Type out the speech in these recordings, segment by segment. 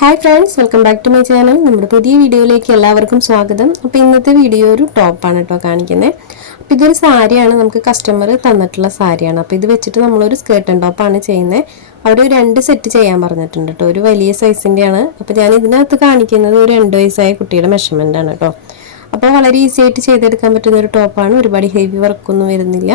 Hi friends welcome back to my channel നമ്മുടെ പുതിയ വീഡിയോയിലേക്ക് എല്ലാവർക്കും സ്വാഗതം. അപ്പോൾ ഇന്നത്തെ വീഡിയോ ഒരു ടോപ്പാണ് കേട്ടോ കാണിക്കുന്നത് അപ്പോൾ ഇതൊരു സാരിയാണ് നമുക്ക് കസ്റ്റമർ തന്നിട്ടുള്ള സാരിയാണ്. അപ്പോൾ ഇത് വെച്ചിട്ട് നമ്മളൊരു സ്കേർട്ടും ടോപ്പാണ് ചെയ്യുന്നത് അവിടെ രണ്ട് സെറ്റ് ചെയ്യാൻ പറഞ്ഞിട്ടുണ്ട് കേട്ടോ ഒരു വലിയ സൈസിന്റെയാണ് അപ്പോൾ ഞാൻ ഇതിനകത്ത് കാണിക്കുന്നത് ഒരു രണ്ട് വയസ്സായ കുട്ടിയുടെ മെഷർമെന്റ് ആണ് കേട്ടോ അപ്പോൾ വളരെ ഈസി ആയിട്ട് ചെയ്തെടുക്കാൻ പറ്റുന്ന ഒരു ടോപ്പാണ് ഒരുപാട് ഹെവി വർക്കൊന്നും വരുന്നില്ല.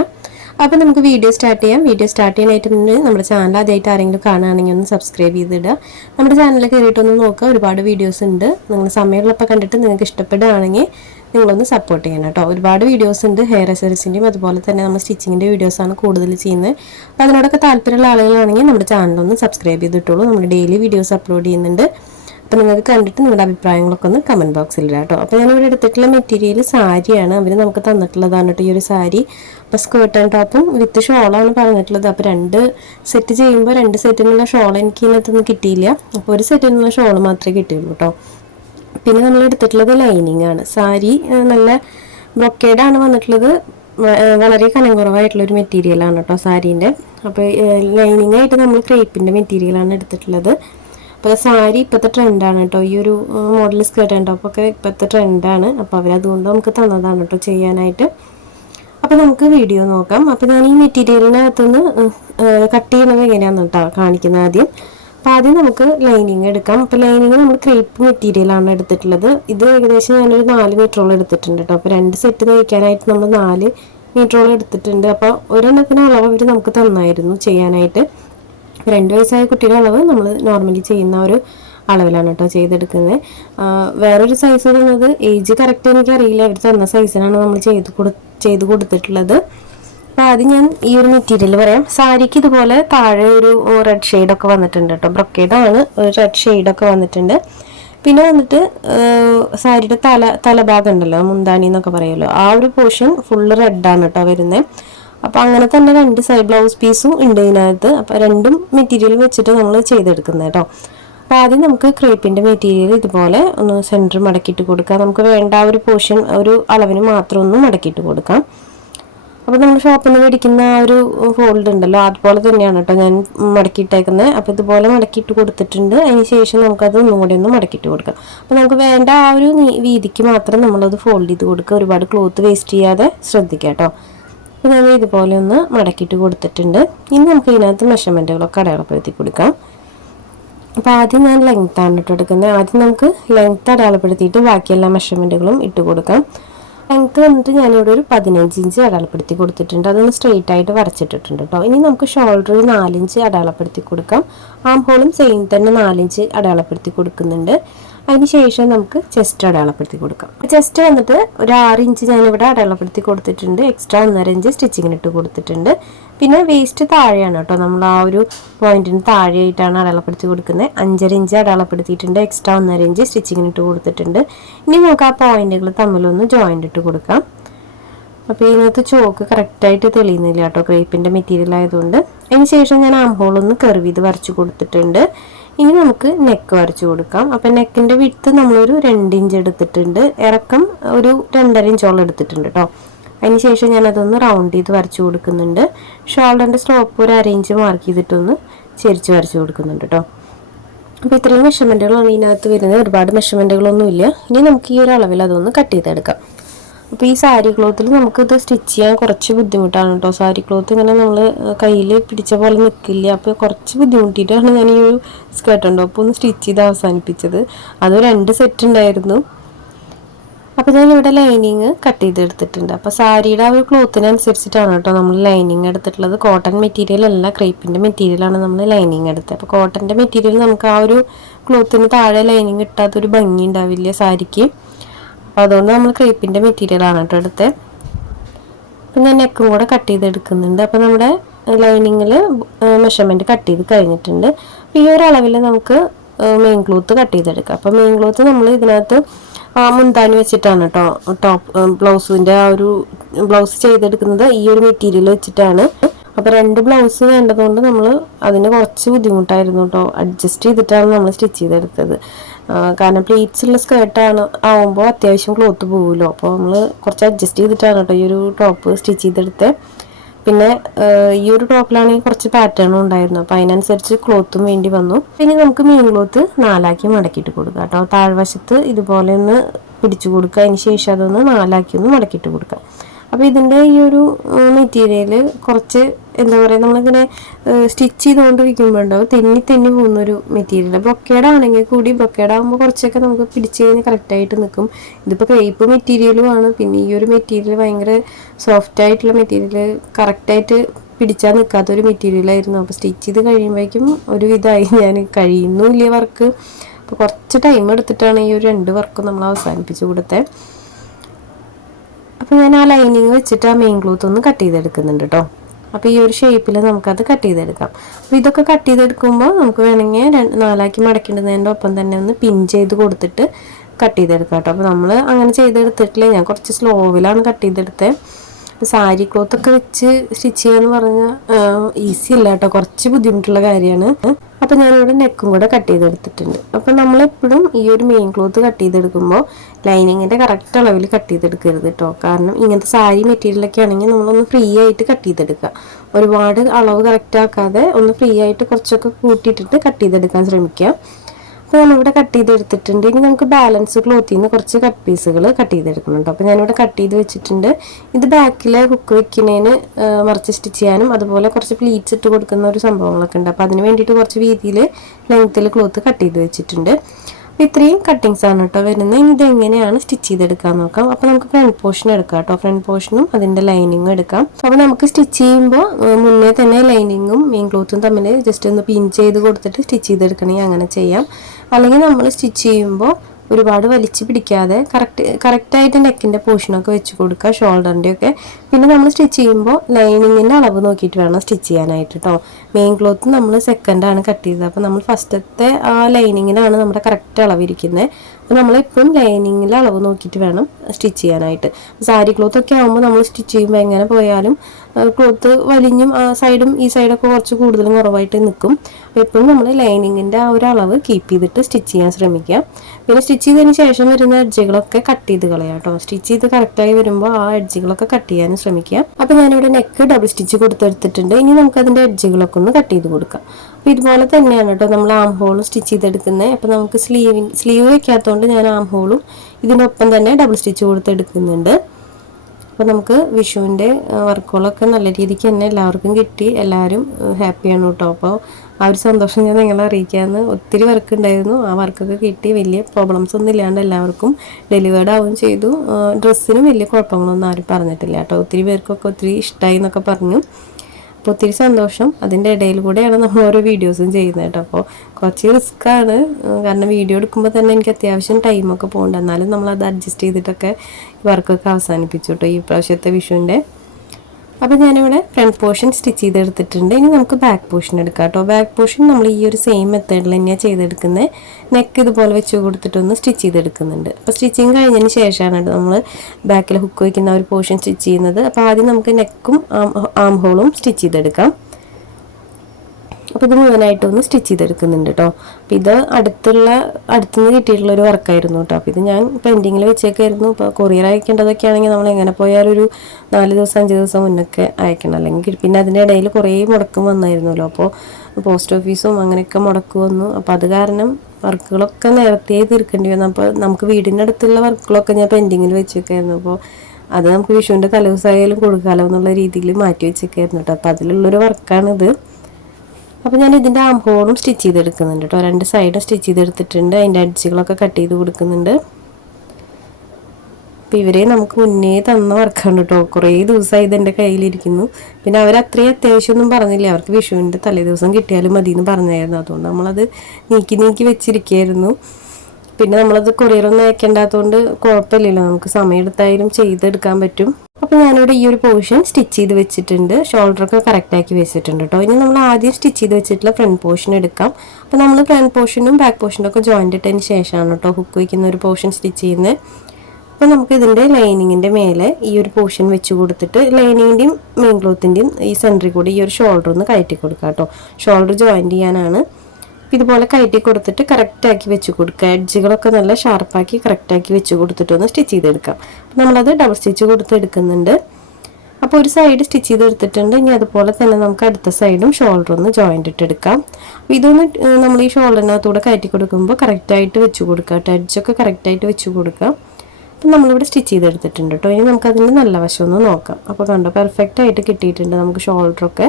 അപ്പോൾ നമുക്ക് വീഡിയോ സ്റ്റാർട്ട് ചെയ്യാം. വീഡിയോ സ്റ്റാർട്ട് ചെയ്യാനായിട്ട് മുന്നേ നമ്മുടെ ചാനൽ ആദ്യമായിട്ട് ആരെങ്കിലും കാണുകയാണെങ്കിൽ ഒന്ന് സബ്സ്ക്രൈബ് ചെയ്തിടുക. നമ്മുടെ ചാനലിൽ കയറിയിട്ടൊന്ന് നോക്കുക. ഒരുപാട് വീഡിയോസ് ഉണ്ട്. നിങ്ങൾ സമയമുള്ളപ്പോൾ കണ്ടിട്ട് നിങ്ങൾക്ക് ഇഷ്ടപ്പെടുകയാണെങ്കിൽ നിങ്ങളൊന്ന് സപ്പോർട്ട് ചെയ്യണം കേട്ടോ. ഒരുപാട് വീഡിയോസ് ഉണ്ട്. ഹെയർ അസറിസിന്റെയും അതുപോലെ തന്നെ നമ്മൾ സ്റ്റിച്ചിങ്ങിന്റെ വീഡിയോസാണ് കൂടുതൽ ചെയ്യുന്നത്. അപ്പോൾ അതിനോടൊക്കെ താല്പര്യമുള്ള ആളുകളാണെങ്കിൽ നമ്മുടെ ചാനലൊന്ന് സബ്സ്ക്രൈബ് ചെയ്തിട്ടുള്ളൂ. നമ്മൾ ഡെയിലി വീഡിയോസ് അപ്ലോഡ് ചെയ്യുന്നുണ്ട്. അപ്പോൾ നിങ്ങൾക്ക് കണ്ടിട്ട് നിങ്ങളുടെ അഭിപ്രായങ്ങളൊക്കെ ഒന്ന് കമന്റ് ബോക്സിൽ ഇടാം കേട്ടോ. അപ്പോൾ ഇവിടെ എടുത്തിട്ടുള്ള മെറ്റീരിയൽ സാരിയാണ്. അവർ നമുക്ക് തന്നിട്ടുള്ളതാണ് കേട്ടോ ഈ ഒരു സാരി. അപ്പോൾ സ്കേർട്ട് ആൻഡ് ടോപ്പും വിത്ത് ഷോളാണ് പറഞ്ഞിട്ടുള്ളത്. അപ്പോൾ രണ്ട് സെറ്റ് ചെയ്യുമ്പോൾ രണ്ട് സെറ്റിനുള്ള ഷോൾ എനിക്ക് ഇതിനകത്തൊന്നും കിട്ടിയില്ല. അപ്പോൾ ഒരു സെറ്റിനുള്ള ഷോൾ മാത്രമേ കിട്ടിയുള്ളൂ കേട്ടോ. പിന്നെ നമ്മൾ എടുത്തിട്ടുള്ളത് ലൈനിങ് ആണ്. സാരി നല്ല ബ്രൊക്കേഡാണ് വന്നിട്ടുള്ളത്. വളരെ കനം കുറവായിട്ടുള്ള ഒരു മെറ്റീരിയലാണ് കേട്ടോ സാരീന്റെ അപ്പോൾ ലൈനിങ് ആയിട്ട് നമ്മൾ ക്രേപ്പിന്റെ മെറ്റീരിയലാണ് എടുത്തിട്ടുള്ളത്. അപ്പോൾ സാരി ഇപ്പോഴത്തെ ട്രെൻഡാണ് കേട്ടോ ഈ ഒരു മോഡൽ സ്കേർട്ട് ആൻഡ് ടോപ്പൊക്കെ ഇപ്പോഴത്തെ ട്രെൻഡാണ് അപ്പോൾ അവരതുകൊണ്ട് നമുക്ക് തന്നതാണ് കേട്ടോ ചെയ്യാനായിട്ട്. അപ്പോൾ നമുക്ക് വീഡിയോ നോക്കാം. അപ്പോൾ ഞാൻ ഈ മെറ്റീരിയലിനകത്തുനിന്ന് കട്ട് ചെയ്യണത് എങ്ങനെയാണെന്ന് കേട്ടോ കാണിക്കുന്നത് ആദ്യം. അപ്പോൾ ആദ്യം നമുക്ക് ലൈനിങ് എടുക്കാം. അപ്പോൾ ലൈനിങ് നമ്മൾ ക്രേപ്പ് മെറ്റീരിയലാണ് എടുത്തിട്ടുള്ളത്. ഇത് ഏകദേശം ഞാനൊരു നാല് മീറ്ററോളം എടുത്തിട്ടുണ്ട് കേട്ടോ അപ്പോൾ രണ്ട് സെറ്റ് തയ്ക്കാനായിട്ട് നമ്മൾ നാല് മീറ്ററോളം എടുത്തിട്ടുണ്ട്. അപ്പോൾ ഒരെണ്ണത്തിന് അളവ് അവർ നമുക്ക് തന്നായിരുന്നു ചെയ്യാനായിട്ട്. രണ്ട് വയസ്സായ കുട്ടിയുടെ അളവ് നമ്മൾ നോർമലി ചെയ്യുന്ന ഒരു അളവിലാണ് കേട്ടോ ചെയ്തെടുക്കുന്നത്. വേറൊരു സൈസ് തന്നത് ഏജ് കറക്റ്റ് എനിക്കറിയില്ല. അവർ തന്ന സൈസിനാണ് നമ്മൾ ചെയ്ത് കൊടു ചെയ്ത് കൊടുത്തിട്ടുള്ളത്. അപ്പോൾ ആദ്യം ഞാൻ ഈ ഒരു മെറ്റീരിയൽ പറയാം. സാരിക്ക് ഇതുപോലെ താഴെ ഒരു റെഡ് ഷെയ്ഡൊക്കെ വന്നിട്ടുണ്ട് കേട്ടോ. ബ്രൊക്കേഡാണ് ഒരു റെഡ് ഷെയ്ഡൊക്കെ വന്നിട്ടുണ്ട്. പിന്നെ വന്നിട്ട് സാരിയുടെ തല തലഭാഗം ഉണ്ടല്ലോ മുന്താണി എന്നൊക്കെ പറയുമല്ലോ ആ ഒരു പോർഷൻ ഫുള്ള് റെഡാണ് കേട്ടോ വരുന്നത് അപ്പോൾ അങ്ങനെ തന്നെ രണ്ട് സൈഡ് ബ്ലൗസ് പീസും ഉണ്ട് ഇതിനകത്ത്. അപ്പോൾ രണ്ടും മെറ്റീരിയൽ വെച്ചിട്ട് നമ്മൾ ചെയ്തെടുക്കുന്നത് കേട്ടോ അപ്പോൾ ആദ്യം നമുക്ക് ക്രേപ്പിന്റെ മെറ്റീരിയൽ ഇതുപോലെ ഒന്ന് സെന്റർ മടക്കിയിട്ട് കൊടുക്കാം. നമുക്ക് വേണ്ട ഒരു പോർഷൻ ഒരു അളവിന് മാത്രം ഒന്ന് മടക്കിയിട്ട് കൊടുക്കാം. അപ്പോൾ നമ്മൾ ഷോപ്പിൽ നിന്ന് മേടിക്കുന്ന ആ ഒരു ഫോൾഡ് ഉണ്ടല്ലോ അതുപോലെ തന്നെയാണ് കേട്ടോ ഞാൻ മടക്കിയിട്ടേക്കുന്നത് അപ്പോൾ ഇതുപോലെ മടക്കിയിട്ട് കൊടുത്തിട്ടുണ്ട്. അതിന് ശേഷം നമുക്കത് ഒന്നും കൂടി ഒന്ന് മടക്കിയിട്ട് കൊടുക്കാം. അപ്പോൾ നമുക്ക് വേണ്ട ആ ഒരു വീതിക്ക് മാത്രം നമ്മളത് ഫോൾഡ് ചെയ്ത് കൊടുക്കുക. ഒരുപാട് ക്ലോത്ത് വേസ്റ്റ് ചെയ്യാതെ ശ്രദ്ധിക്കാം കേട്ടോ അപ്പോൾ നമ്മൾ ഇതുപോലെ ഒന്ന് മടക്കിയിട്ട് കൊടുത്തിട്ടുണ്ട്. ഇനി നമുക്ക് ഇതിനകത്ത് മെഷർമെന്റുകളൊക്കെ അടയാളപ്പെടുത്തി കൊടുക്കാം. അപ്പോൾ ആദ്യം ഞാൻ ലെങ്ത് ആണ് ഇട്ട് എടുക്കുന്നത് ആദ്യം നമുക്ക് ലെങ്ത്ത് അടയാളപ്പെടുത്തിയിട്ട് ബാക്കി എല്ലാ മെഷർമെന്റുകളും ഇട്ട് കൊടുക്കാം. ലെങ്ത്ത് വന്നിട്ട് ഞാനിവിടെ ഒരു പതിനഞ്ച് ഇഞ്ച് അടയാളപ്പെടുത്തി കൊടുത്തിട്ടുണ്ട്. അതൊന്ന് സ്ട്രെയിറ്റ് ആയിട്ട് വരച്ചിട്ടിട്ടുണ്ട് കേട്ടോ. ഇനി നമുക്ക് ഷോൾഡർ നാലിഞ്ച് അടയാളപ്പെടുത്തി കൊടുക്കാം. ആം ഹോളും സെയിം തന്നെ നാലിഞ്ച് അടയാളപ്പെടുത്തി കൊടുക്കുന്നുണ്ട്. അതിന് ശേഷം നമുക്ക് ചെസ്റ്റ് അടയാളപ്പെടുത്തി കൊടുക്കാം. ചെസ്റ്റ് വന്നിട്ട് ഒരു ആറ് ഇഞ്ച് ഞാനിവിടെ അടയാളപ്പെടുത്തി കൊടുത്തിട്ടുണ്ട്. എക്സ്ട്രാ ഒന്നര ഇഞ്ച് സ്റ്റിച്ചിങ്ങിന് ഇട്ട് കൊടുത്തിട്ടുണ്ട്. പിന്നെ വേസ്റ്റ് താഴെയാണ് കേട്ടോ. നമ്മൾ ആ ഒരു പോയിന്റിന് താഴെയായിട്ടാണ് അടയാളപ്പെടുത്തി കൊടുക്കുന്നത്. അഞ്ചര ഇഞ്ച് അടയാളപ്പെടുത്തിയിട്ടുണ്ട്. എക്സ്ട്രാ ഒന്നര ഇഞ്ച് സ്റ്റിച്ചിങ്ങിന് ഇട്ട് കൊടുത്തിട്ടുണ്ട്. ഇനി നമുക്ക് ആ പോയിന്റുകൾ തമ്മിലൊന്ന് ജോയിന്റ് ഇട്ട് കൊടുക്കാം. അപ്പോൾ ഇതിനകത്ത് ചോക്ക് കറക്റ്റായിട്ട് തെളിയുന്നില്ല കേട്ടോ. ക്രേപ്പിന്റെ മെറ്റീരിയൽ ആയതുകൊണ്ട്. അതിന് ശേഷം ഞാൻ ആം ഹോൾ ഒന്ന് കർവ് ചെയ്ത് വരച്ച് കൊടുത്തിട്ടുണ്ട്. ഇനി നമുക്ക് നെക്ക് വരച്ചു കൊടുക്കാം. അപ്പം നെക്കിന്റെ വിട്ത്ത് നമ്മളൊരു രണ്ട് ഇഞ്ച് എടുത്തിട്ടുണ്ട്. ഇറക്കം ഒരു രണ്ടര ഇഞ്ചോളം എടുത്തിട്ടുണ്ട് കേട്ടോ അതിന് ശേഷം ഞാനതൊന്ന് റൗണ്ട് ചെയ്ത് വരച്ചു കൊടുക്കുന്നുണ്ട്. ഷോൾഡറിന്റെ സ്റ്റോപ്പ് ഒരു അര ഇഞ്ച് മാർക്ക് ചെയ്തിട്ടൊന്ന് ചെരിച്ച് വരച്ചു കൊടുക്കുന്നുണ്ട് കേട്ടോ അപ്പോൾ ഇത്രയും മെഷർമെന്റുകളാണ് ഇതിനകത്ത് വരുന്നത്. ഒരുപാട് മെഷർമെന്റുകളൊന്നുമില്ല ഇനി നമുക്ക് ഈ ഒരു അളവിൽ അതൊന്ന് കട്ട് ചെയ്തെടുക്കാം. അപ്പോൾ ഈ സാരി ക്ലോത്തിൽ നമുക്കിത് സ്റ്റിച്ച് ചെയ്യാൻ കുറച്ച് ബുദ്ധിമുട്ടാണ് കേട്ടോ. സാരി ക്ലോത്ത് ഇങ്ങനെ നമ്മൾ കയ്യിൽ പിടിച്ച പോലെ നിൽക്കില്ല അപ്പോൾ കുറച്ച് ബുദ്ധിമുട്ടിയിട്ടാണ് ഞാൻ ഈ ഒരു സ്കേർട്ട് ഉണ്ടോ അപ്പോൾ ഒന്ന് സ്റ്റിച്ച് ചെയ്ത് അവസാനിപ്പിച്ചത്. അത് രണ്ട് സെറ്റ് ഉണ്ടായിരുന്നു. അപ്പോൾ ഞാൻ ഇവിടെ ലൈനിങ് കട്ട് ചെയ്തെടുത്തിട്ടുണ്ട്. അപ്പോൾ സാരിയുടെ ആ ഒരു ക്ലോത്തിനനുസരിച്ചിട്ടാണ് കേട്ടോ നമ്മൾ ലൈനിങ് എടുത്തിട്ടുള്ളത്. കോട്ടൺ മെറ്റീരിയൽ അല്ല ക്രേപ്പിന്റെ മെറ്റീരിയലാണ് നമ്മൾ ലൈനിങ് എടുത്തത്. അപ്പോൾ കോട്ടന്റെ മെറ്റീരിയൽ നമുക്ക് ആ ഒരു ക്ലോത്തിന് താഴെ ലൈനിങ് ഇട്ടാത്തൊരു ഭംഗി ഉണ്ടാവില്ല സാരിക്ക്. അപ്പോൾ അതുകൊണ്ട് നമ്മൾ ക്രേപ്പിന്റെ മെറ്റീരിയലാണ് കേട്ടോ എടുത്തത് പിന്നെ നെക്കും കൂടെ കട്ട് ചെയ്തെടുക്കുന്നുണ്ട്. അപ്പോൾ നമ്മുടെ ലൈനിങ്ങിൽ മെഷർമെന്റ് കട്ട് ചെയ്ത് കഴിഞ്ഞിട്ടുണ്ട്. ഈ ഒരു അളവിൽ നമുക്ക് മെയിൻ ക്ലോത്ത് കട്ട് ചെയ്തെടുക്കാം. അപ്പോൾ മെയിൻ ക്ലോത്ത് നമ്മൾ ഇതിനകത്ത് ആ, മുന്താണി വെച്ചിട്ടാണ് കേട്ടോ ടോപ്പ് ബ്ലൗസിന്റെ ആ ഒരു ബ്ലൗസ് ചെയ്തെടുക്കുന്നത്. ഈ ഒരു മെറ്റീരിയൽ വെച്ചിട്ടാണ്. അപ്പോൾ രണ്ട് ബ്ലൗസ് വേണ്ടതുകൊണ്ട് നമ്മൾ അതിന് കുറച്ച് ബുദ്ധിമുട്ടായിരുന്നു കേട്ടോ. അഡ്ജസ്റ്റ് ചെയ്തിട്ടാണ് നമ്മൾ സ്റ്റിച്ച് ചെയ്തെടുത്തത്. കാരണം പ്ലീറ്റ്സുള്ള സ്കേർട്ടാണ് ആവുമ്പോൾ അത്യാവശ്യം ക്ലോത്ത് പോകുമല്ലോ അപ്പോൾ നമ്മൾ കുറച്ച് അഡ്ജസ്റ്റ് ചെയ്തിട്ടാണ് കേട്ടോ ഈ ഒരു ടോപ്പ് സ്റ്റിച്ച് ചെയ്തെടുത്ത്. പിന്നെ ഈ ഒരു ടോപ്പിലാണെങ്കിൽ കുറച്ച് പാറ്റേണും ഉണ്ടായിരുന്നു. അപ്പോൾ അതിനനുസരിച്ച് ക്ലോത്തും വേണ്ടി വന്നു. പിന്നെ നമുക്ക് മെയിൻ ക്ലോത്ത് നാലാക്കി മടക്കിയിട്ട് കൊടുക്കാം കേട്ടോ. താഴ്വശത്ത് ഇതുപോലെ ഒന്ന് പിടിച്ചു കൊടുക്കുക. അതിന് ശേഷം അതൊന്ന് നാലാക്കി ഒന്ന് മടക്കിയിട്ട് കൊടുക്കാം. അപ്പോൾ ഇതിന്റെ ഈ ഒരു മെറ്റീരിയൽ കുറച്ച് എന്താ പറയുക നമ്മളിങ്ങനെ സ്റ്റിച്ച് ചെയ്തുകൊണ്ടിരിക്കുമ്പോൾ ഉണ്ടാവും തെന്നി തെന്നി പോകുന്നൊരു മെറ്റീരിയൽ. ബ്രൊക്കേഡ് ആണെങ്കിൽ കൂടി ബ്രൊക്കേഡ് ആകുമ്പോൾ കുറച്ചൊക്കെ നമുക്ക് പിടിച്ച് കഴിഞ്ഞ് കറക്റ്റായിട്ട് നിൽക്കും. ഇതിപ്പോൾ ക്രേപ്പ് മെറ്റീരിയലും ആണ്. പിന്നെ ഈ ഒരു മെറ്റീരിയൽ ഭയങ്കര സോഫ്റ്റ് ആയിട്ടുള്ള മെറ്റീരിയൽ കറക്റ്റായിട്ട് പിടിച്ചാൽ നിൽക്കാത്തൊരു മെറ്റീരിയലായിരുന്നു അപ്പോൾ സ്റ്റിച്ച് ചെയ്ത് കഴിയുമ്പോഴേക്കും ഒരു ഇതായി ഞാൻ കഴിയുന്നുമില്ല വർക്ക് അപ്പോൾ കുറച്ച് ടൈം എടുത്തിട്ടാണ് ഈ ഒരു രണ്ട് വർക്കും നമ്മൾ അവസാനിപ്പിച്ച് കൊടുത്തത് അപ്പോൾ ഞാൻ ആ ലൈനിങ് വെച്ചിട്ട് ആ മെയിൻ ക്ലോത്ത് ഒന്ന് കട്ട് ചെയ്തെടുക്കുന്നുണ്ട് കേട്ടോ അപ്പോൾ ഈ ഒരു ഷേപ്പിൽ നമുക്കത് കട്ട് ചെയ്തെടുക്കാം. അപ്പോൾ ഇതൊക്കെ കട്ട് ചെയ്തെടുക്കുമ്പോൾ നമുക്ക് വേണമെങ്കിൽ രണ്ട് നാലാക്കി മടക്കേണ്ടതിന്റെ ഒപ്പം തന്നെ ഒന്ന് പിൻ ചെയ്ത് കൊടുത്തിട്ട് കട്ട് ചെയ്തെടുക്കാം കേട്ടോ അപ്പോൾ നമ്മൾ അങ്ങനെ ചെയ്തെടുത്തിട്ടില്ല. ഞാൻ കുറച്ച് സ്ലോവിലാണ് കട്ട് ചെയ്തെടുത്തത് സാരി ക്ലോത്ത് ഒക്കെ വെച്ച് സ്റ്റിച്ച് ചെയ്യാന്ന് പറഞ്ഞാൽ ഈസി അല്ല കേട്ടോ. കുറച്ച് ബുദ്ധിമുട്ടുള്ള കാര്യമാണ്. അപ്പം ഞാനിവിടെ നെക്കും കൂടെ കട്ട് ചെയ്തെടുത്തിട്ടുണ്ട്. അപ്പം നമ്മളെപ്പോഴും ഈ ഒരു മെയിൻ ക്ലോത്ത് കട്ട് ചെയ്തെടുക്കുമ്പോൾ ലൈനിങ്ങിന്റെ കറക്റ്റ് അളവിൽ കട്ട് ചെയ്തെടുക്കരുത് കേട്ടോ. കാരണം ഇങ്ങനത്തെ സാരി മെറ്റീരിയലൊക്കെ ആണെങ്കിൽ നമ്മളൊന്ന് ഫ്രീ ആയിട്ട് കട്ട് ചെയ്തെടുക്കുക. ഒരുപാട് അളവ് കറക്റ്റ് ആക്കാതെ ഒന്ന് ഫ്രീ ആയിട്ട് കുറച്ചൊക്കെ കൂട്ടിയിട്ടിട്ട് കട്ട് ചെയ്തെടുക്കാൻ ശ്രമിക്കുക. അപ്പോൾ ഇവിടെ കട്ട് ചെയ്തെടുത്തിട്ടുണ്ട്. ഇനി നമുക്ക് ബാലൻസ് ക്ലോത്തിൽ നിന്ന് കുറച്ച് കട്ട് പീസുകൾ കട്ട് ചെയ്തെടുക്കുന്നുണ്ട്. അപ്പോൾ ഞാനിവിടെ കട്ട് ചെയ്ത് വെച്ചിട്ടുണ്ട്. ഇത് ബാക്കിലെ ഹുക്ക് വെക്കുന്നതിന് മറിച്ച് സ്റ്റിച്ച് ചെയ്യാനും അതുപോലെ കുറച്ച് പ്ലീറ്റ്സ് ഇട്ട് കൊടുക്കുന്ന ഒരു സംഭവങ്ങളൊക്കെ ഉണ്ട്. അപ്പോൾ അതിന് വേണ്ടിയിട്ട് കുറച്ച് വീതിയിൽ ലെങ്ത്തിൽ ക്ലോത്ത് കട്ട് ചെയ്ത് വെച്ചിട്ടുണ്ട്. ഇത്രയും കട്ടിങ്സ് ആണ് കേട്ടോ വരുന്നത്. ഇനി ഇത് എങ്ങനെയാണ് സ്റ്റിച്ച് ചെയ്തെടുക്കാൻ നോക്കാം. അപ്പോൾ നമുക്ക് ഫ്രണ്ട് പോർഷൻ എടുക്കാം കേട്ടോ. ഫ്രണ്ട് പോർഷനും അതിന്റെ ലൈനിങ്ങും എടുക്കാം. അപ്പോൾ നമുക്ക് സ്റ്റിച്ച് ചെയ്യുമ്പോൾ മുന്നേ തന്നെ ലൈനിങ്ങും മെയിൻ ക്ലോത്തും തമ്മിൽ ജസ്റ്റ് ഒന്ന് പിൻ ചെയ്ത് കൊടുത്തിട്ട് സ്റ്റിച്ച് ചെയ്തെടുക്കണമെങ്കിൽ അങ്ങനെ ചെയ്യാം. അല്ലെങ്കിൽ നമ്മൾ സ്റ്റിച്ച് ചെയ്യുമ്പോൾ ഒരുപാട് വലിച്ചു പിടിക്കാതെ കറക്റ്റ് കറക്റ്റായിട്ട് നെക്കിന്റെ പോർഷനൊക്കെ വെച്ച് കൊടുക്കുക ഷോൾഡറിന്റെ ഒക്കെ. പിന്നെ നമ്മൾ സ്റ്റിച്ച് ചെയ്യുമ്പോൾ ലൈനിങ്ങിന്റെ അളവ് നോക്കിയിട്ട് വേണം സ്റ്റിച്ച് ചെയ്യാനായിട്ട് കേട്ടോ. മെയിൻ ക്ലോത്ത് നമ്മൾ സെക്കൻഡാണ് കട്ട് ചെയ്തത്. അപ്പോൾ നമ്മൾ ഫസ്റ്റത്തെ ആ ലൈനിങ്ങിനാണ് നമ്മുടെ കറക്റ്റ് അളവിരിക്കുന്നത് അപ്പോൾ നമ്മളെപ്പോഴും ലൈനിങ്ങിലെ അളവ് നോക്കിയിട്ട് വേണം സ്റ്റിച്ച് ചെയ്യാനായിട്ട്. സാരി ക്ലോത്ത് ഒക്കെ ആകുമ്പോൾ നമ്മൾ സ്റ്റിച്ച് ചെയ്യുമ്പോൾ എങ്ങനെ പോയാലും ക്ലോത്ത് വലിഞ്ഞും സൈഡും ഈ സൈഡൊക്കെ കുറച്ച് കൂടുതലും കുറവായിട്ട് നിൽക്കും അപ്പോൾ എപ്പോഴും നമ്മൾ ലൈനിങ്ങിന്റെ ആ ഒരു അളവ് കീപ്പ് ചെയ്തിട്ട് സ്റ്റിച്ച് ചെയ്യാൻ ശ്രമിക്കുക പിന്നെ സ്റ്റിച്ച് ചെയ്തതിന് ശേഷം വരുന്ന എഡ്ജുകളൊക്കെ കട്ട് ചെയ്ത് കളയാം കേട്ടോ സ്റ്റിച്ച് ചെയ്ത് കറക്റ്റായി വരുമ്പോൾ ആ എഡ്ജുകളൊക്കെ കട്ട് ചെയ്യാനും ശ്രമിക്കുക അപ്പോൾ ഞാനിവിടെ നെക്ക് ഡബിൾ സ്റ്റിച്ച് കൊടുത്തെടുത്തിട്ടുണ്ട്. ഇനി നമുക്ക് അതിന്റെ എഡ്ജുകളൊക്കെ ഒന്ന് കട്ട് ചെയ്ത് കൊടുക്കാം. അപ്പോൾ ഇതുപോലെ തന്നെയാണ് കേട്ടോ നമ്മൾ ആം ഹോളും സ്റ്റിച്ച് ചെയ്തെടുക്കുന്നത്. അപ്പോൾ നമുക്ക് സ്ലീവിൻ സ്ലീവ് വെക്കാത്തതുകൊണ്ട് ഞാൻ ആം ഹോളും ഇതിനൊപ്പം തന്നെ ഡബിൾ സ്റ്റിച്ച് കൊടുത്തെടുക്കുന്നുണ്ട്. അപ്പോൾ നമുക്ക് വിഷുവിന്റെ വർക്കുകളൊക്കെ നല്ല രീതിക്ക് തന്നെ എല്ലാവർക്കും കിട്ടി. എല്ലാവരും ഹാപ്പിയാണ് കേട്ടോ. അപ്പോൾ ആ ഒരു സന്തോഷം ഞാൻ നിങ്ങളെ അറിയിക്കാമെന്ന് ഒത്തിരി വർക്ക് ഉണ്ടായിരുന്നു. ആ വർക്കൊക്കെ കിട്ടി. വലിയ പ്രോബ്ലംസ് ഒന്നും ഇല്ലാണ്ട് എല്ലാവർക്കും ഡെലിവേർഡ് ആവുകയും ചെയ്തു. ഡ്രസ്സിനും വലിയ കുഴപ്പങ്ങളൊന്നും ആരും പറഞ്ഞിട്ടില്ല കേട്ടോ. ഒത്തിരി പേർക്കൊക്കെ ഒത്തിരി ഇഷ്ടമായി എന്നൊക്കെ പറഞ്ഞു. അപ്പോൾ ഒത്തിരി സന്തോഷം. അതിന്റെ ഇടയിൽ കൂടെയാണ് നമ്മൾ ഓരോ വീഡിയോസും ചെയ്യുന്നത് കേട്ടോ. അപ്പോൾ കുറച്ച് റിസ്ക്കാണ് കാരണം വീഡിയോ എടുക്കുമ്പോൾ തന്നെ എനിക്ക് അത്യാവശ്യം ടൈമൊക്കെ പോകണ്ട എന്നാലും നമ്മൾ അത് അഡ്ജസ്റ്റ് ചെയ്തിട്ടൊക്കെ വർക്കൊക്കെ അവസാനിപ്പിച്ചു കേട്ടോ ഈ പ്രാവശ്യത്തെ വിഷുവിന്റെ അപ്പോൾ ഞാനിവിടെ ഫ്രണ്ട് പോർഷൻ സ്റ്റിച്ച് ചെയ്തെടുത്തിട്ടുണ്ട്. ഇനി നമുക്ക് ബാക്ക് പോർഷൻ എടുക്കാം കേട്ടോ ബാക്ക് പോർഷൻ നമ്മൾ ഈ ഒരു സെയിം മെത്തേഡിൽ തന്നെയാണ് ചെയ്തെടുക്കുന്നത് നെക്ക് ഇതുപോലെ വെച്ച് കൊടുത്തിട്ടൊന്ന് സ്റ്റിച്ച് ചെയ്തെടുക്കുന്നുണ്ട്. അപ്പോൾ സ്റ്റിച്ചിങ് കഴിഞ്ഞതിന് ശേഷമാണ് നമ്മൾ ബാക്കിൽ ഹുക്ക് വയ്ക്കുന്ന ഒരു പോർഷൻ സ്റ്റിച്ച് ചെയ്യുന്നത്. അപ്പോൾ ആദ്യം നമുക്ക് നെക്കും ആം ഹോളും സ്റ്റിച്ച് ചെയ്തെടുക്കാം. അപ്പോൾ ഇത് മുഴുവനായിട്ട് ഒന്ന് സ്റ്റിച്ച് ചെയ്തെടുക്കുന്നുണ്ട് കേട്ടോ അപ്പോൾ ഇത് അടുത്തുള്ള അടുത്തുനിന്ന് കിട്ടിയിട്ടുള്ള ഒരു വർക്കായിരുന്നു കേട്ടോ അപ്പോൾ ഇത് ഞാൻ പെൻഡിങ്ങിൽ വെച്ചേക്കായിരുന്നു. ഇപ്പോൾ കൊറിയർ അയക്കേണ്ടതൊക്കെ ആണെങ്കിൽ നമ്മൾ എങ്ങനെ പോയാലും ഒരു നാല് ദിവസം അഞ്ച് ദിവസം മുന്നൊക്കെ അയക്കണം. അല്ലെങ്കിൽ പിന്നെ അതിന്റെ ഇടയിൽ കുറേ മുടക്കം വന്നായിരുന്നല്ലോ. അപ്പോൾ പോസ്റ്റ് ഓഫീസും അങ്ങനെയൊക്കെ മുടക്കം വന്നു. അപ്പോൾ അത് കാരണം വർക്കുകളൊക്കെ നേരത്തെ തീർക്കേണ്ടി വന്നു. അപ്പോൾ നമുക്ക് വീടിന്റെ അടുത്തുള്ള വർക്കുകളൊക്കെ ഞാൻ പെൻഡിങ്ങിൽ വെച്ചേക്കായിരുന്നു. അപ്പോൾ അത് നമുക്ക് വിഷുവിന്റെ തലേദിവസമായാലും കൊടുക്കാലോ എന്നുള്ള രീതിയിൽ മാറ്റി വെച്ചേക്കായിരുന്നു കേട്ടോ അപ്പോൾ അതിലുള്ളൊരു വർക്കാണിത് അപ്പോൾ ഞാൻ ഇതിന്റെ ആം ഹോളും സ്റ്റിച്ച് ചെയ്തെടുക്കുന്നുണ്ട് കേട്ടോ. രണ്ട് സൈഡും സ്റ്റിച്ച് ചെയ്തെടുത്തിട്ടുണ്ട്. അതിന്റെ അഡ്ജുകളൊക്കെ കട്ട് ചെയ്ത് കൊടുക്കുന്നുണ്ട്. അപ്പോൾ ഇവരെ നമുക്ക് മുന്നേ തന്ന വർക്കാണ് കേട്ടോ. കുറേ ദിവസമായി ഇതെന്റെ കയ്യിലിരിക്കുന്നു. പിന്നെ അവർ അത്രയും അത്യാവശ്യമൊന്നും പറഞ്ഞില്ല. അവർക്ക് വിഷുവിന്റെ തലേ ദിവസം കിട്ടിയാലും മതി എന്ന് പറഞ്ഞായിരുന്നു. അതുകൊണ്ട് നമ്മളത് നീക്കി നീക്കി വെച്ചിരിക്കുകയായിരുന്നു. പിന്നെ നമ്മളത് കൊറിയറൊന്നും അയക്കേണ്ടാത്തതുകൊണ്ട് കുഴപ്പമില്ലല്ലോ. നമുക്ക് സമയമെടുത്തായാലും ചെയ്തെടുക്കാൻ പറ്റും. അപ്പോൾ ഞാനിവിടെ ഈ ഒരു പോർഷൻ സ്റ്റിച്ച് ചെയ്ത് വെച്ചിട്ടുണ്ട്. ഷോൾഡറൊക്കെ കറക്റ്റാക്കി വെച്ചിട്ടുണ്ട് കേട്ടോ ഇനി നമ്മൾ ആദ്യം സ്റ്റിച്ച് ചെയ്ത് വെച്ചിട്ടുള്ള ഫ്രണ്ട് പോർഷൻ എടുക്കാം. അപ്പോൾ നമ്മൾ ഫ്രണ്ട് പോർഷനും ബാക്ക് പോർഷനും ഒക്കെ ജോയിന്റ് ഇട്ടതിന് ശേഷമാണ് കേട്ടോ ഹുക്ക് വയ്ക്കുന്ന ഒരു പോർഷൻ സ്റ്റിച്ച് ചെയ്യുന്നത്. അപ്പോൾ നമുക്ക് ഇതിന്റെ ലൈനിങ്ങിന്റെ മേലെ ഈ ഒരു പോർഷൻ വെച്ച് കൊടുത്തിട്ട് ലൈനിങ്ങിന്റെയും മെയിൻ ക്ലോത്തിന്റെയും ഈ സെന്ററിൽ കൂടി ഈ ഒരു ഷോൾഡർ ഒന്ന് കയറ്റി കൊടുക്കാം കേട്ടോ ഷോൾഡർ ജോയിന്റ് ചെയ്യാനാണ്. ഇതുപോലെ കയറ്റി കൊടുത്തിട്ട് കറക്റ്റാക്കി വെച്ച് കൊടുക്കുക. എഡ്ജുകളൊക്കെ നല്ല ഷാർപ്പാക്കി കറക്റ്റാക്കി വെച്ച് കൊടുത്തിട്ട് ഒന്ന് സ്റ്റിച്ച് ചെയ്തെടുക്കാം. നമ്മളത് ഡബിൾ സ്റ്റിച്ച് കൊടുത്ത് എടുക്കുന്നുണ്ട് അപ്പോൾ ഒരു സൈഡ് സ്റ്റിച്ച് ചെയ്തെടുത്തിട്ടുണ്ട്. ഇനി അതുപോലെ തന്നെ നമുക്ക് അടുത്ത സൈഡും ഷോൾഡർ ഒന്ന് ജോയിന്റ് ഇട്ടെടുക്കാം ഇതൊന്ന് നമ്മൾ ഈ ഷോൾഡറിനകത്തൂടെ കയറ്റി കൊടുക്കുമ്പോൾ കറക്റ്റായിട്ട് വെച്ച് കൊടുക്കുക എഡ്ജൊക്കെ കറക്റ്റായിട്ട് വെച്ച് കൊടുക്കാം അപ്പം നമ്മളിവിടെ സ്റ്റിച്ച് ചെയ്തെടുത്തിട്ടുണ്ട് കേട്ടോ. ഇനി നമുക്ക് അതിന്റെ നല്ല വശം ഒന്ന് നോക്കാം. അപ്പോൾ കണ്ടോ പെർഫെക്റ്റ് ആയിട്ട് കിട്ടിയിട്ടുണ്ട് നമുക്ക് ഷോൾഡറൊക്കെ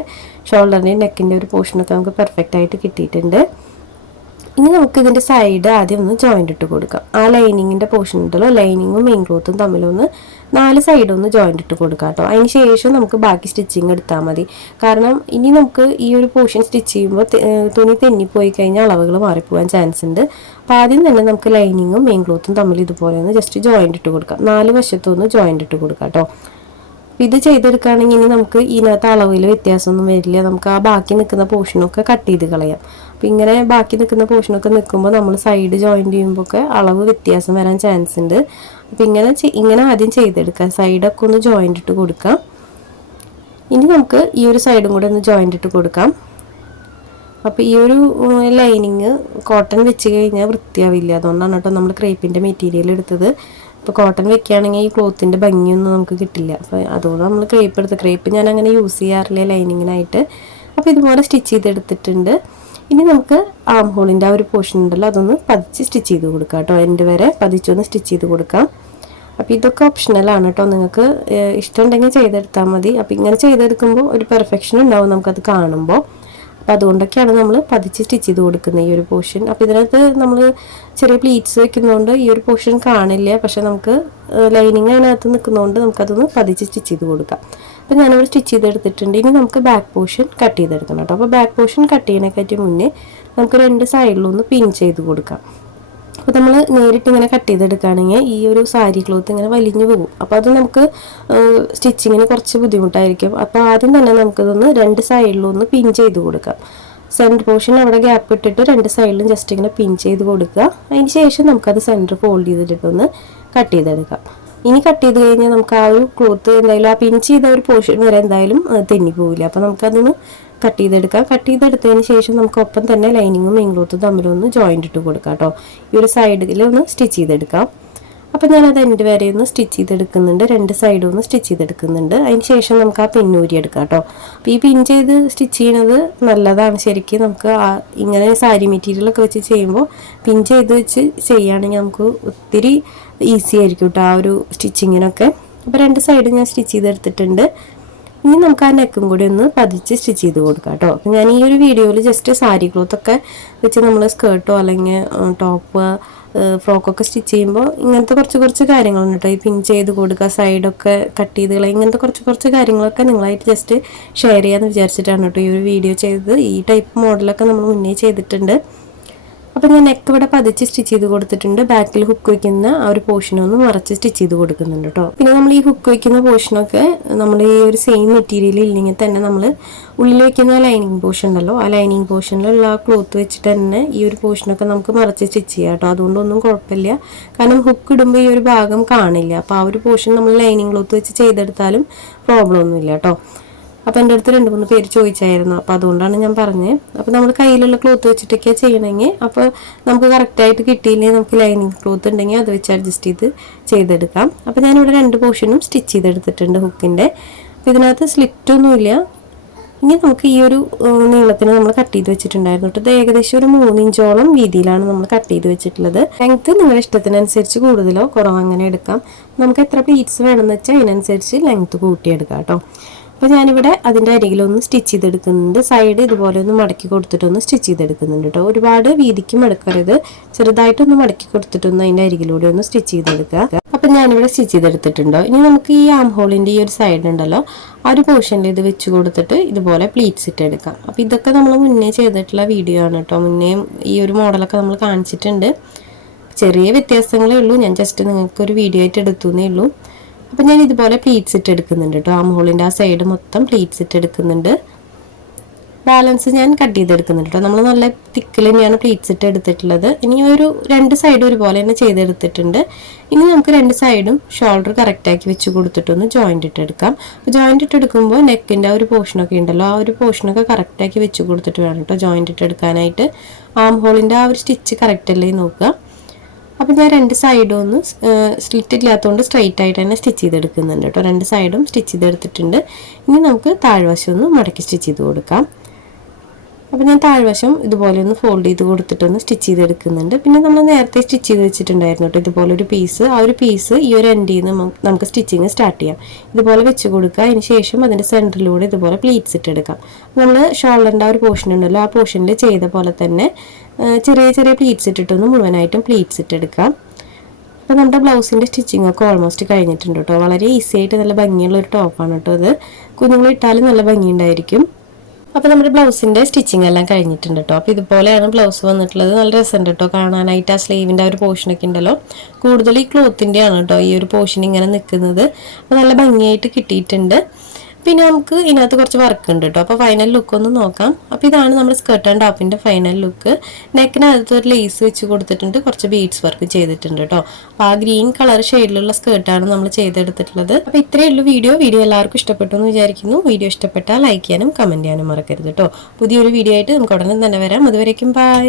ഷോൾഡറിന്റെയും നെക്കിന്റെ ഒരു പോർഷനൊക്കെ നമുക്ക് പെർഫെക്റ്റ് ആയിട്ട് കിട്ടിയിട്ടുണ്ട്. ഇനി നമുക്ക് ഇതിന്റെ സൈഡ് ആദ്യം ഒന്ന് ജോയിന്റ് ഇട്ട് കൊടുക്കാം. ആ ലൈനിങ്ങിന്റെ പോർഷൻ ഉണ്ടല്ലോ ലൈനിങ്ങും മെയിൻ ക്ലോത്തും തമ്മിലൊന്ന് നാല് സൈഡൊന്ന് ജോയിന്റ് ഇട്ട് കൊടുക്കാം കേട്ടോ. അതിന് ശേഷം നമുക്ക് ബാക്കി സ്റ്റിച്ചിങ് എടുത്താൽ മതി. കാരണം ഇനി നമുക്ക് ഈ ഒരു പോർഷൻ സ്റ്റിച്ച് ചെയ്യുമ്പോൾ തുണി തെന്നിപ്പോയി കഴിഞ്ഞാൽ അളവുകൾ മാറിപ്പോകാൻ ചാൻസ് ഉണ്ട്. അപ്പോൾ ആദ്യം തന്നെ നമുക്ക് ലൈനിങ്ങും മെയിൻ ക്ലോത്തും തമ്മിൽ ഇതുപോലെ ഒന്ന് ജസ്റ്റ് ജോയിന്റ് ഇട്ട് കൊടുക്കാം. നാല് വശത്തൊന്ന് ജോയിന്റ് ഇട്ട് കൊടുക്കാം കേട്ടോ. ഇത് ചെയ്തെടുക്കുകയാണെങ്കിൽ ഇനി നമുക്ക് ഇതിനകത്ത് അളവിൽ വ്യത്യാസമൊന്നും വരില്ല. നമുക്ക് ആ ബാക്കി നിൽക്കുന്ന പോർഷനൊക്കെ കട്ട് ചെയ്ത് കളയാം. അപ്പം ഇങ്ങനെ ബാക്കി നിൽക്കുന്ന പോർഷനൊക്കെ നിൽക്കുമ്പോൾ നമ്മൾ സൈഡ് ജോയിന്റ് ചെയ്യുമ്പോഴൊക്കെ അളവ് വ്യത്യാസം വരാൻ ചാൻസ് ഉണ്ട്. അപ്പം ഇങ്ങനെ ഇങ്ങനെ ആദ്യം ചെയ്തെടുക്കാം. സൈഡൊക്കെ ഒന്ന് ജോയിന്റ് ഇട്ട് കൊടുക്കാം. ഇനി നമുക്ക് ഈ ഒരു സൈഡും കൂടെ ഒന്ന് ജോയിന്റ് ഇട്ട് കൊടുക്കാം. അപ്പോൾ ഈ ഒരു ലൈനിങ് കോട്ടൺ വെച്ച് കഴിഞ്ഞാൽ വൃത്തിയാവില്ല. അതുകൊണ്ടാണ് കേട്ടോ നമ്മൾ ക്രേപ്പിന്റെ മെറ്റീരിയൽ എടുത്തത്. ഇപ്പോൾ കോട്ടൺ വെക്കുകയാണെങ്കിൽ ഈ ക്ലോത്തിന്റെ ഭംഗിയൊന്നും നമുക്ക് കിട്ടില്ല. അപ്പോൾ അതുകൊണ്ട് നമ്മൾ ക്രേപ്പ് എടുത്ത് ക്രേപ്പ് ഞാൻ അങ്ങനെ യൂസ് ചെയ്യാറില്ല ലൈനിങ്ങിനായിട്ട് അപ്പോൾ ഇതുപോലെ സ്റ്റിച്ച് ചെയ്തെടുത്തിട്ടുണ്ട്. ഇനി നമുക്ക് ആം ഹോളിന്റെ ആ ഒരു പോർഷൻ ഉണ്ടല്ലോ അതൊന്ന് പതിച്ച് സ്റ്റിച്ച് ചെയ്ത് കൊടുക്കാം കേട്ടോ. എന്റെ വരെ പതിച്ചൊന്ന് സ്റ്റിച്ച് ചെയ്ത് കൊടുക്കാം. അപ്പോൾ ഇതൊക്കെ ഓപ്ഷണലാണ് കേട്ടോ. നിങ്ങൾക്ക് ഇഷ്ടമുണ്ടെങ്കിൽ ചെയ്തെടുത്താൽ മതി. അപ്പോൾ ഇങ്ങനെ ചെയ്തെടുക്കുമ്പോൾ ഒരു പെർഫെക്ഷൻ ഉണ്ടാവും നമുക്കത് കാണുമ്പോൾ. അപ്പോൾ അതുകൊണ്ടൊക്കെയാണ് നമ്മൾ പതിച്ച് സ്റ്റിച്ച് ചെയ്ത് കൊടുക്കുന്നത് ഈ ഒരു പോർഷൻ അപ്പോൾ ഇതിനകത്ത് നമ്മൾ ചെറിയ പ്ലീറ്റ്സ് വെക്കുന്നതുകൊണ്ട് ഈ ഒരു പോർഷൻ കാണില്ല. പക്ഷെ നമുക്ക് ലൈനിങ് അതിനകത്ത് നിൽക്കുന്നതുകൊണ്ട് നമുക്കതൊന്ന് പതിച്ച് സ്റ്റിച്ച് ചെയ്ത് കൊടുക്കാം. അപ്പോൾ ഞാനിവിടെ സ്റ്റിച്ച് ചെയ്തെടുത്തിട്ടുണ്ട്. ഇനി നമുക്ക് ബാക്ക് പോർഷൻ കട്ട് ചെയ്തെടുക്കണം കേട്ടോ. അപ്പോൾ ബാക്ക് പോർഷൻ കട്ട് ചെയ്യണേക്കാട്ടി മുന്നേ നമുക്ക് രണ്ട് സൈഡിലൊന്ന് പിൻ ചെയ്ത് കൊടുക്കാം. അപ്പോൾ നമ്മൾ നേരിട്ട് ഇങ്ങനെ കട്ട് ചെയ്തെടുക്കുകയാണെങ്കിൽ ഈ ഒരു സാരി ക്ലോത്ത് ഇങ്ങനെ വലിഞ്ഞു പോകും. അപ്പോൾ അത് നമുക്ക് സ്റ്റിച്ചിങ്ങിന് കുറച്ച് ബുദ്ധിമുട്ടായിരിക്കും. അപ്പോൾ ആദ്യം തന്നെ നമുക്കിതൊന്ന് രണ്ട് സൈഡിലും ഒന്ന് പിൻ ചെയ്ത് കൊടുക്കാം. സെന്റർ പോർഷൻ അവിടെ ഗ്യാപ്പ് ഇട്ടിട്ട് രണ്ട് സൈഡിലും ജസ്റ്റ് ഇങ്ങനെ പിൻ ചെയ്ത് കൊടുക്കുക. അതിന് ശേഷം നമുക്കത് സെന്റർ ഫോൾഡ് ചെയ്തിട്ട് ഒന്ന് കട്ട് ചെയ്തെടുക്കാം. ഇനി കട്ട് ചെയ്ത് കഴിഞ്ഞാൽ നമുക്ക് ആ ഒരു ക്ലോത്ത് എന്തായാലും ആ പിൻ ചെയ്ത ഒരു പോർഷൻ വരെ എന്തായാലും തെന്നി പോവില്ല അപ്പോൾ നമുക്കതൊന്ന് കട്ട് ചെയ്തെടുക്കുക. കട്ട് ചെയ്തെടുത്തതിന് ശേഷം നമുക്ക് ഒപ്പം തന്നെ ലൈനിങ്ങും മെയിൻ ക്ലോത്തും തമ്മിലൊന്ന് ജോയിന്റ് ഇട്ട് കൊടുക്കാം കേട്ടോ. ഈ ഒരു സൈഡിൽ ഒന്ന് സ്റ്റിച്ച് ചെയ്തെടുക്കാം. അപ്പോൾ ഞാനത് എന്റെ വരെ ഒന്ന് സ്റ്റിച്ച് ചെയ്തെടുക്കുന്നുണ്ട്. രണ്ട് സൈഡും ഒന്ന് സ്റ്റിച്ച് ചെയ്തെടുക്കുന്നുണ്ട്. അതിന് ശേഷം നമുക്ക് ആ പിന്നൂരി എടുക്കാം കേട്ടോ. അപ്പോൾ ഈ പിൻ ചെയ്ത് സ്റ്റിച്ച് ചെയ്യണത് നല്ലതാണ്. ശരിക്കും നമുക്ക് ആ ഇങ്ങനെ സാരി മെറ്റീരിയലൊക്കെ വെച്ച് ചെയ്യുമ്പോൾ പിൻ ചെയ്ത് വെച്ച് ചെയ്യുകയാണെങ്കിൽ നമുക്ക് ഒത്തിരി ഈസി ആയിരിക്കും കേട്ടോ ആ ഒരു സ്റ്റിച്ചിങ്ങിനൊക്കെ അപ്പോൾ രണ്ട് സൈഡും ഞാൻ സ്റ്റിച്ച് ചെയ്തെടുത്തിട്ടുണ്ട്. ഇനി നമുക്ക് ആ നെക്കും കൂടി ഒന്ന് പതിച്ച് സ്റ്റിച്ച് ചെയ്ത് കൊടുക്കാം കേട്ടോ. അപ്പം ഞാൻ ഈ ഒരു വീഡിയോയിൽ ജസ്റ്റ് സാരി ക്ലോത്തൊക്കെ വെച്ച് നമ്മൾ സ്കേർട്ടോ അല്ലെങ്കിൽ ടോപ്പ് ഫ്രോക്കൊക്കെ സ്റ്റിച്ച് ചെയ്യുമ്പോൾ ഇങ്ങനത്തെ കുറച്ച് കുറച്ച് കാര്യങ്ങളുണ്ട് കേട്ടോ. ഈ പിൻ ചെയ്ത് കൊടുക്കുക സൈഡൊക്കെ കട്ട് ചെയ്ത് കളയുക ഇങ്ങനത്തെ കുറച്ച് കുറച്ച് കാര്യങ്ങളൊക്കെ നിങ്ങളായിട്ട് ജസ്റ്റ് ഷെയർ ചെയ്യാമെന്ന് വിചാരിച്ചിട്ടാണ് കേട്ടോ ഈ ഒരു വീഡിയോ ചെയ്തത്. ഈ ടൈപ്പ് മോഡലൊക്കെ നമ്മൾ മുന്നേ ചെയ്തിട്ടുണ്ട്. അപ്പോൾ ഞാൻ നെക്ക് ഇവിടെ പതിച്ച് സ്റ്റിച്ച് ചെയ്ത് കൊടുത്തിട്ടുണ്ട്. ബാക്കിൽ ഹുക്ക് വയ്ക്കുന്ന ആ ഒരു പോർഷൻ ഒന്ന് മറച്ച് സ്റ്റിച്ച് ചെയ്ത് കൊടുക്കുന്നുണ്ട് കേട്ടോ പിന്നെ നമ്മൾ ഈ ഹുക്ക് വയ്ക്കുന്ന പോർഷനൊക്കെ നമ്മൾ ഈ ഒരു സെയിം മെറ്റീരിയൽ ഇല്ലെങ്കിൽ തന്നെ നമ്മൾ ഉള്ളിൽ വയ്ക്കുന്ന ലൈനിങ് പോർഷൻ ഉണ്ടല്ലോ ആ ലൈനിങ് പോർഷനിലുള്ള ആ ക്ലോത്ത് വെച്ചിട്ട് തന്നെ ഈ ഒരു പോർഷനൊക്കെ നമുക്ക് മറച്ച് സ്റ്റിച്ച് ചെയ്യാം കേട്ടോ അതുകൊണ്ടൊന്നും കുഴപ്പമില്ല. കാരണം ഹുക്ക് ഇടുമ്പോൾ ഈ ഒരു ഭാഗം കാണില്ല. അപ്പോൾ ആ ഒരു പോർഷൻ നമ്മൾ ലൈനിങ് ക്ലോത്ത് വെച്ച് ചെയ്തെടുത്താലും പ്രോബ്ലം ഒന്നുമില്ല കേട്ടോ അപ്പോൾ എന്റെ അടുത്ത് രണ്ട് മൂന്ന് പേര് ചോദിച്ചായിരുന്നു. അപ്പോൾ അതുകൊണ്ടാണ് ഞാൻ പറഞ്ഞത് അപ്പോൾ നമ്മൾ കയ്യിലുള്ള ക്ലോത്ത് വെച്ചിട്ടൊക്കെയാണ് ചെയ്യണമെങ്കിൽ അപ്പോൾ നമുക്ക് കറക്റ്റായിട്ട് കിട്ടിയില്ലെങ്കിൽ നമുക്ക് ലൈനിങ് ക്ലോത്ത് ഉണ്ടെങ്കിൽ അത് വെച്ച് അഡ്ജസ്റ്റ് ചെയ്ത് ചെയ്തെടുക്കാം. അപ്പോൾ ഞാനിവിടെ രണ്ട് പോർഷനും സ്റ്റിച്ച് ചെയ്തെടുത്തിട്ടുണ്ട് ഹുക്കിന്റെ അപ്പോൾ ഇതിനകത്ത് സ്ലിറ്റൊന്നുമില്ല ഇനി നമുക്ക് ഈ ഒരു നീളത്തിന് നമ്മൾ കട്ട് ചെയ്ത് വെച്ചിട്ടുണ്ടായിരുന്നു കേട്ടോ. ഇത് ഏകദേശം ഒരു മൂന്നിഞ്ചോളം വീതിയിലാണ് നമ്മൾ കട്ട് ചെയ്ത് വെച്ചിട്ടുള്ളത്. ലെങ്ത്ത് നിങ്ങളുടെ ഇഷ്ടത്തിനനുസരിച്ച് കൂടുതലോ കുറവോ അങ്ങനെ എടുക്കാം. നമുക്ക് എത്ര പ്ലീറ്റ്സ് വേണമെന്ന് വെച്ചാൽ അതിനനുസരിച്ച് ലെങ്ത്ത് കൂട്ടിയെടുക്കാം കേട്ടോ. അപ്പോൾ ഞാനിവിടെ അതിന്റെ അരികിലൊന്ന് സ്റ്റിച്ച് ചെയ്തെടുക്കുന്നുണ്ട്. സൈഡ് ഇതുപോലെ ഒന്ന് മടക്കി കൊടുത്തിട്ടൊന്ന് സ്റ്റിച്ച് ചെയ്തെടുക്കുന്നുണ്ട് കേട്ടോ ഒരുപാട് വീതിക്ക് മടക്കരുത് ചെറുതായിട്ടൊന്ന് മടക്കി കൊടുത്തിട്ടൊന്ന് അതിന്റെ അരികിലൂടെ ഒന്ന് സ്റ്റിച്ച് ചെയ്തെടുക്കുക. അപ്പം ഞാനിവിടെ സ്റ്റിച്ച് ചെയ്തെടുത്തിട്ടുണ്ടോ. ഇനി നമുക്ക് ഈ ആം ഹോളിന്റെ ഈ ഒരു സൈഡ് ഉണ്ടല്ലോ ആ ഒരു പോർഷനിൽ ഇത് വെച്ച് കൊടുത്തിട്ട് ഇതുപോലെ പ്ലീറ്റ്സ് ഇട്ടെടുക്കാം അപ്പോൾ ഇതൊക്കെ നമ്മൾ മുന്നേ ചെയ്തിട്ടുള്ള വീഡിയോ ആണ് കേട്ടോ മുന്നേ ഈ ഒരു മോഡലൊക്കെ നമ്മൾ കാണിച്ചിട്ടുണ്ട്. ചെറിയ വ്യത്യാസങ്ങളേ ഉള്ളൂ. ഞാൻ ജസ്റ്റ് നിങ്ങൾക്ക് ഒരു വീഡിയോ ആയിട്ട് എടുത്തു എന്നേ ഉള്ളൂ. അപ്പം ഞാൻ ഇതുപോലെ പ്ലീറ്റ്സ് ഇട്ട് എടുക്കുന്നുണ്ട് കേട്ടോ ആം ഹോളിന്റെ ആ സൈഡ് മൊത്തം പ്ലീറ്റ്സ് ഇട്ട് എടുക്കുന്നുണ്ട്. ബാലൻസ് ഞാൻ കട്ട് ചെയ്തെടുക്കുന്നുണ്ട് കേട്ടോ നമ്മൾ നല്ല തിക്കിൽ തന്നെയാണ് പ്ലീറ്റ്സ് ഇട്ട് എടുത്തിട്ടുള്ളത്. ഇനി ഒരു രണ്ട് സൈഡ് ഒരുപോലെ തന്നെ ചെയ്തെടുത്തിട്ടുണ്ട്. ഇനി നമുക്ക് രണ്ട് സൈഡും ഷോൾഡർ കറക്റ്റാക്കി വെച്ച് കൊടുത്തിട്ടൊന്ന് ജോയിന്റ് ഇട്ടെടുക്കാം ജോയിന്റ് ഇട്ടെടുക്കുമ്പോൾ നെക്കിന്റെ ആ ഒരു പോർഷനൊക്കെ ഉണ്ടല്ലോ ആ ഒരു പോർഷനൊക്കെ കറക്റ്റാക്കി വെച്ച് കൊടുത്തിട്ട് വേണം കേട്ടോ ജോയിന്റ് ഇട്ടെടുക്കാനായിട്ട് ആം ഹോളിന്റെ ആ ഒരു സ്റ്റിച്ച് കറക്റ്റ് അല്ലേ നോക്കുക. അപ്പോൾ ഞാൻ രണ്ട് സൈഡും ഒന്ന് സ്ലിറ്റ് ഇല്ലാത്തതുകൊണ്ട് സ്ട്രൈറ്റ് ആയിട്ട് തന്നെ സ്റ്റിച്ച് ചെയ്തെടുക്കുന്നുണ്ട് കേട്ടോ. രണ്ട് സൈഡും സ്റ്റിച്ച് ചെയ്തെടുത്തിട്ടുണ്ട്. ഇനി നമുക്ക് താഴ്വശം ഒന്ന് മടക്കി സ്റ്റിച്ച് ചെയ്ത് കൊടുക്കാം. അപ്പോൾ ഞാൻ താഴ്വശം ഇതുപോലെ ഒന്ന് ഫോൾഡ് ചെയ്ത് കൊടുത്തിട്ടൊന്ന് സ്റ്റിച്ച് ചെയ്തെടുക്കുന്നുണ്ട്. പിന്നെ നമ്മൾ നേരത്തെ സ്റ്റിച്ച് ചെയ്ത് വെച്ചിട്ടുണ്ടായിരുന്നു കേട്ടോ ഇതുപോലെ ഒരു പീസ് ആ ഒരു പീസ് ഈ ഒരു എൻഡിൽ നിന്ന് നമുക്ക് സ്റ്റിച്ചിങ് സ്റ്റാർട്ട് ചെയ്യാം. ഇതുപോലെ വെച്ച് കൊടുക്കുക. അതിന് ശേഷം അതിന്റെ സെന്ററിലൂടെ ഇതുപോലെ പ്ലീറ്റ്സ് ഇട്ടെടുക്കാം നമ്മൾ ഷോൾഡറിന്റെ ആ ഒരു പോർഷൻ ഉണ്ടല്ലോ ആ പോർഷനിൽ ചെയ്ത പോലെ തന്നെ ചെറിയ ചെറിയ പ്ലീറ്റ്സ് ഇട്ടിട്ടൊന്ന് മുഴുവനായിട്ടും പ്ലീറ്റ്സ് ഇട്ടെടുക്കാം അപ്പോൾ നമ്മുടെ ബ്ലൗസിന്റെ സ്റ്റിച്ചിങ് ഒക്കെ ഓൾമോസ്റ്റ് കഴിഞ്ഞിട്ടുണ്ട് കേട്ടോ. വളരെ ഈസി ആയിട്ട് നല്ല ഭംഗിയുള്ള ഒരു ടോപ്പാണ് കേട്ടോ ഇത്. കുഞ്ഞുങ്ങൾ ഇട്ടാലും നല്ല ഭംഗിയുണ്ടായിരിക്കും. അപ്പോൾ നമ്മുടെ ബ്ലൗസിന്റെ സ്റ്റിച്ചിങ് എല്ലാം കഴിഞ്ഞിട്ടുണ്ട് കേട്ടോ. അപ്പോൾ ഇതുപോലെയാണ് ബ്ലൗസ് വന്നിട്ടുള്ളത്. നല്ല രസമുണ്ട് കേട്ടോ കാണാനായിട്ട്. ആ സ്ലീവിന്റെ ആ ഒരു പോർഷനൊക്കെ ഉണ്ടല്ലോ. കൂടുതൽ ഈ ക്ലോത്തിന്റെ ആണ് കേട്ടോ ഈ ഒരു പോർഷൻ ഇങ്ങനെ നിൽക്കുന്നത്. അപ്പോൾ നല്ല ഭംഗിയായിട്ട് കിട്ടിയിട്ടുണ്ട്. പിന്നെ നമുക്ക് ഇതിനകത്ത് കുറച്ച് വർക്ക് ഉണ്ട് കേട്ടോ അപ്പോൾ ഫൈനൽ ലുക്ക് ഒന്ന് നോക്കാം. അപ്പോൾ ഇതാണ് നമ്മുടെ സ്കർട്ട് ആൻഡ് ടോപ്പിന്റെ ഫൈനൽ ലുക്ക് നെക്കിനകത്ത് ഒരു ലേസ് വെച്ച് കൊടുത്തിട്ടുണ്ട്. കുറച്ച് ബീഡ്സ് വർക്ക് ചെയ്തിട്ടുണ്ട് കേട്ടോ അപ്പോൾ ആ ഗ്രീൻ കളർ ഷെയ്ഡിലുള്ള സ്കേർട്ടാണ് നമ്മൾ ചെയ്തെടുത്തിട്ടുള്ളത്. അപ്പോൾ ഇത്രയേ ഉള്ളൂ വീഡിയോ വീഡിയോ എല്ലാവർക്കും ഇഷ്ടപ്പെട്ടു എന്ന് വിചാരിക്കുന്നു. വീഡിയോ ഇഷ്ടപ്പെട്ടാൽ ലൈക്ക് ചെയ്യാനും കമന്റ് ചെയ്യാനും മറക്കരുത് കേട്ടോ പുതിയൊരു വീഡിയോ ആയിട്ട് നമുക്ക് ഉടനെ തന്നെ വരാം. അതുവരേക്കും ബൈ